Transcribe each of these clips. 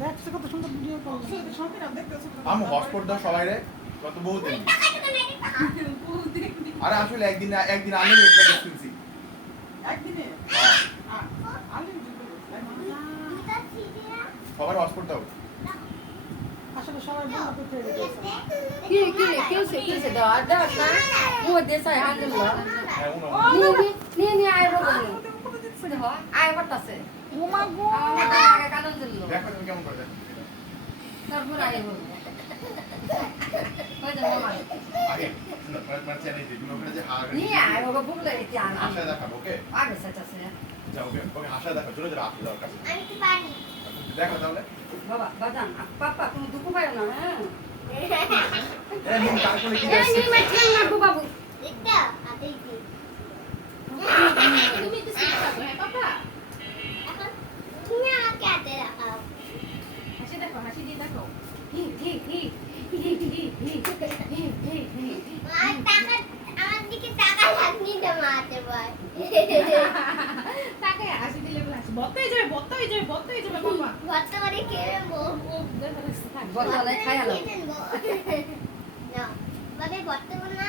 দেখছো কত সুন্দর ভিডিও করলো। সবই না দেখতেছো। আমি হটস্পট দাও সবাই রে কত বহুত দিন আরে আসলে একদিন আমি এটা দেখছি একদিনে হ্যাঁ সবার হটস্পট দাও আসলে সবাই বন্ধ করতে গেছে। Kil daw ada na. Mo de sa hangin lo. হ্যাঁ উনো Ni ay ro ni. Diba? Ay batase. ওমা গো Aga kanon dillo. দেখো তুমি কেমন করে Tarbur ay ro. Hoy da mama. আগে মানে চ্যানেল দিই তুমি ওখানে যে হাগ Ni ay ro bugle iti ana. আশা দেখাবো ওকে Aga sa tase. যাও ওকে ওকে আশা দেখো চলে যাও আপনি দাও কাছে আমি তো পারি দেখো তাহলে Baba, badan. Papa, kung duko ba yun na? এই নিন তারপরে কি Eh, দেখছি ni macam aku babu. দেখতে হাতেই দি তুমি তো শিখাবো হ্যাঁ পাপা এখন তুমি আমাকে হাতে রাখাও হাসি দেখো হাসি দিয়ে দেখো Hi, hi, hi. Hi, hi, hi. Hi, hi, hi. আর টাকা আমার দিকে টাকা লাগনি জমাতে বল তাকে হাসি দিলে বলে হাসি বত্তাই যাবে পাপা বর্তমানে কে ও দেখো হাসি থাক Botol ay kaya lo. না বাবে বর্তমান না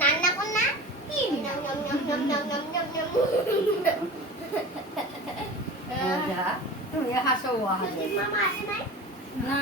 রান্না কর না কি নম নম নম নম নম নম নম নম Ya, tu ya haso wa যদি haso. মামা আসে নাই Na,